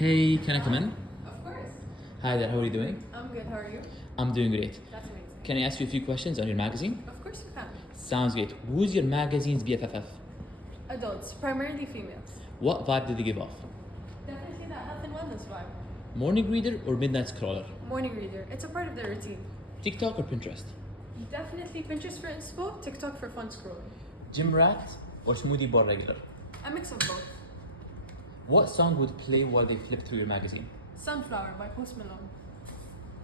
Hey, can I come in? Of course. Hi there, how are you doing? I'm good. How are you? I'm doing great. That's amazing. Can I ask you a few questions on your magazine? Of course you can. Sounds great. Who's your magazine's BFFF? Adults, primarily females. What vibe do they give off? Definitely that health and wellness vibe. Morning reader or midnight scroller? Morning reader. It's a part of their routine. TikTok or Pinterest? Definitely Pinterest for inspo, TikTok for fun scrolling. Gym rat or smoothie bar regular? A mix of both. What song would play while they flip through your magazine? Sunflower by Post Malone.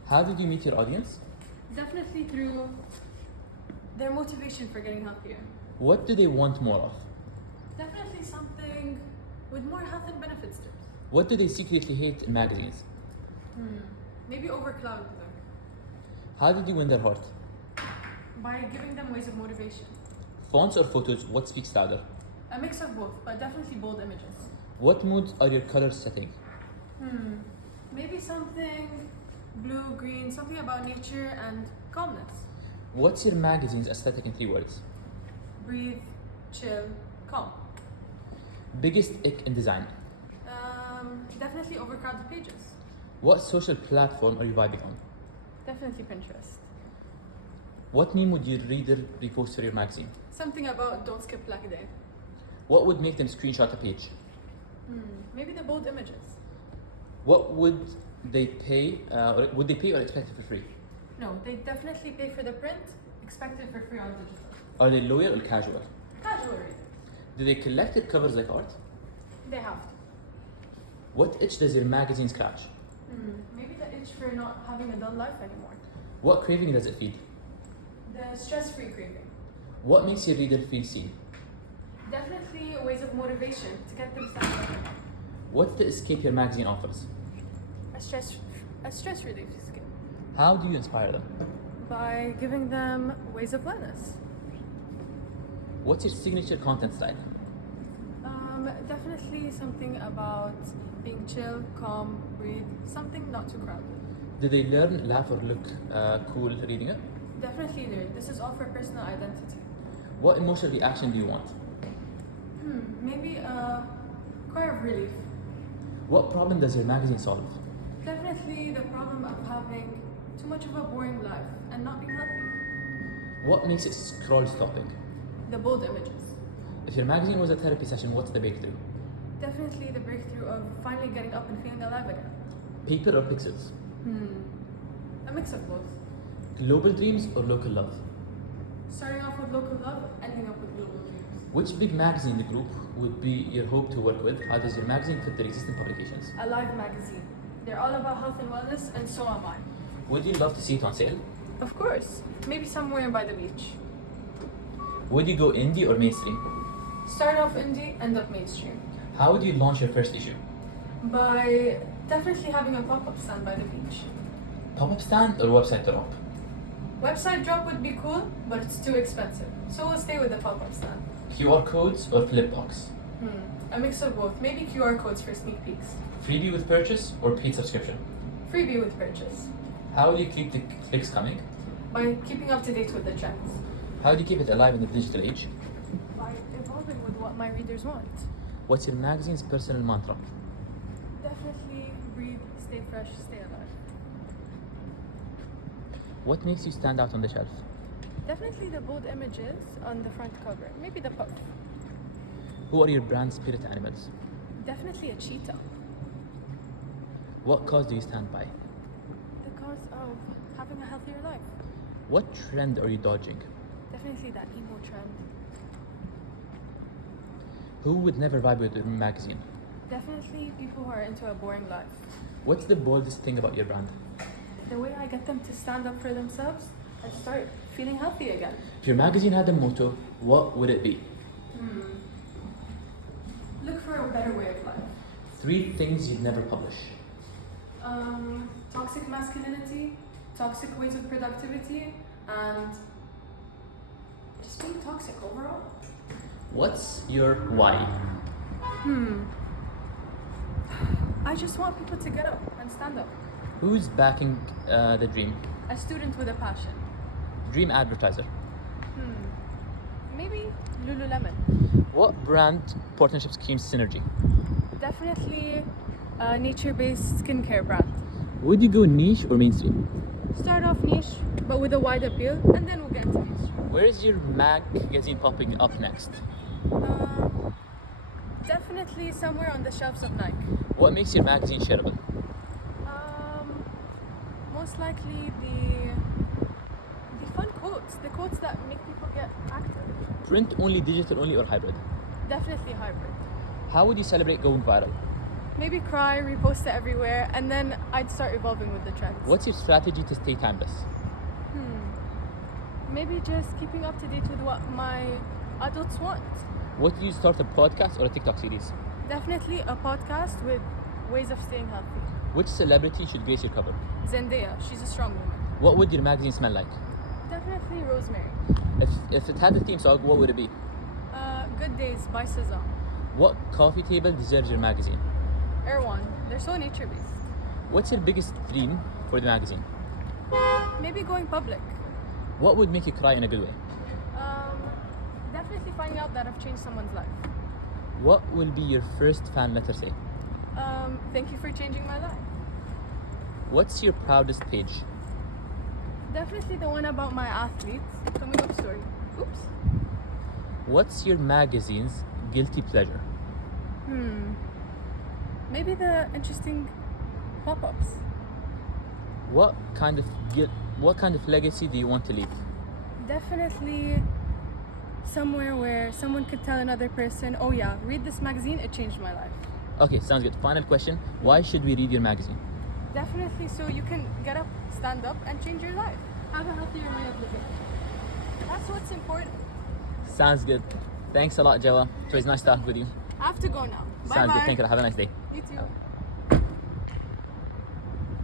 How did you meet your audience? Definitely through their motivation for getting healthier. What do they want more of? Definitely something with more health and benefits tips. What do they secretly hate in magazines? Maybe overcloud them How did you win their heart? by giving them ways of motivation. Fonts or photos, what speaks louder? A mix of both, but definitely bold images. What moods are your colors setting? Maybe something blue, green, something about nature and calmness. What's your magazine's aesthetic in 3 words? Breathe, chill, calm. Biggest ick in design? Definitely overcrowd the pages. What social platform are you vibing on? Definitely Pinterest. What meme would your reader repost for your magazine? Something about don't skip Black Day. What would make them screenshot a page? Maybe the bold images. What would they pay, or expect it for free? No, they definitely pay for the print, expect it for free on digital. Are they loyal or casual? Casual readers. Do they collect their covers like art? They have to. What itch does your magazine scratch? Maybe the itch for not having a dull life anymore. What craving does it feed? The stress-free craving. What makes your reader feel seen? Definitely ways of motivation to get them started. What's the escape your magazine offers? A stress relief skill How do you inspire them? by giving them ways of wellness. What's your signature content style? Definitely something about being chill, calm, breathe, something not too crowded. Do they learn, laugh, or look cool reading it? Definitely learn. This is all for personal identity. What emotional reaction do you want? Maybe a cry of relief. What problem does your magazine solve? Definitely the problem of having too much of a boring life and not being healthy. What makes it scroll stopping? The bold images. If your magazine was a therapy session, what's the breakthrough? Definitely the breakthrough of finally getting up and feeling alive again. Paper or pixels? A mix of both. Global dreams or local love? Starting off with local love, ending up with global dreams. Which big magazine in the group would be your hope to work with? How does your magazine fit their existing publications? A live magazine. They're all about health and wellness, and so am I. Would you love to see it on sale? Of course. Maybe somewhere by the beach. Would you go indie or mainstream? Start off indie, end up mainstream. How would you launch your first issue? By definitely having a pop-up stand by the beach. Pop-up stand or website drop? Website drop would be cool, but it's too expensive. So we'll stay with the pop-up stand. QR codes or flipbox? A mix of both. Maybe QR codes for sneak peeks. Freebie with purchase or paid subscription? Freebie with purchase. How will you keep the clicks coming? By keeping up to date with the trends. How do you keep it alive in the digital age? By evolving with what my readers want. What's your magazine's personal mantra? Definitely breathe, stay fresh, stay alive. What makes you stand out on the shelf? Definitely the bold images on the front cover. Maybe the puff. Who are your brand spirit animals? Definitely a cheetah. What cause do you stand by? The cause of having a healthier life. What trend are you dodging? Definitely that emo trend. Who would never vibe with your magazine? Definitely people who are into a boring life. What's the boldest thing about your brand? The way I get them to stand up for themselves and start feeling healthy again. If your magazine had a motto, what would it be? Look for a better way of life. 3 things you'd never publish. Toxic masculinity, toxic ways of productivity, and just being toxic overall. What's your why? I just want people to get up and stand up. Who's backing the dream? A student with a passion. Dream advertiser. Maybe Lululemon. What brand partnership schemes synergy? Definitely Nature-based skincare brand. Would you go niche or mainstream? Start off niche, but with a wide appeal, and then we'll get into mainstream. Where is your magazine popping up next? Definitely somewhere on the shelves of Nike. What makes your magazine shareable? Most likely the fun quotes, the quotes that make people get active. Print only, digital only, or hybrid? Definitely hybrid. How would you celebrate going viral? Maybe cry, repost it everywhere, and then I'd start evolving with the trends. What's your strategy to stay timeless? Maybe just keeping up to date with what my adults want. Would you start a podcast or a TikTok series? Definitely a podcast with ways of staying healthy. Which celebrity should grace your cover? Zendaya, she's a strong woman. What would your magazine smell like? Definitely rosemary. If it had a theme song, what would it be? Good Days by SZA. What coffee table deserves your magazine? Erewhon, they're so nature-based. What's your biggest dream for the magazine? Maybe going public. What would make you cry in a good way? Definitely finding out that I've changed someone's life. What will be your first fan letter say? Thank you for changing my life. What's your proudest page? Definitely the one about my athletes. Coming up story. Oops. What's your magazine's guilty pleasure? Maybe the interesting pop-ups. What kind of legacy do you want to leave? Definitely somewhere where someone could tell another person, oh yeah, read this magazine, it changed my life. Okay, sounds good. Final question. Why should we read your magazine? Definitely so you can get up, stand up, and change your life. Have a healthier way of living. That's what's important. Sounds good. Thanks a lot, Jawa. It was nice talking with you. I have to go now. Sounds Bye-bye. good. Thank you. Have a nice day. You too.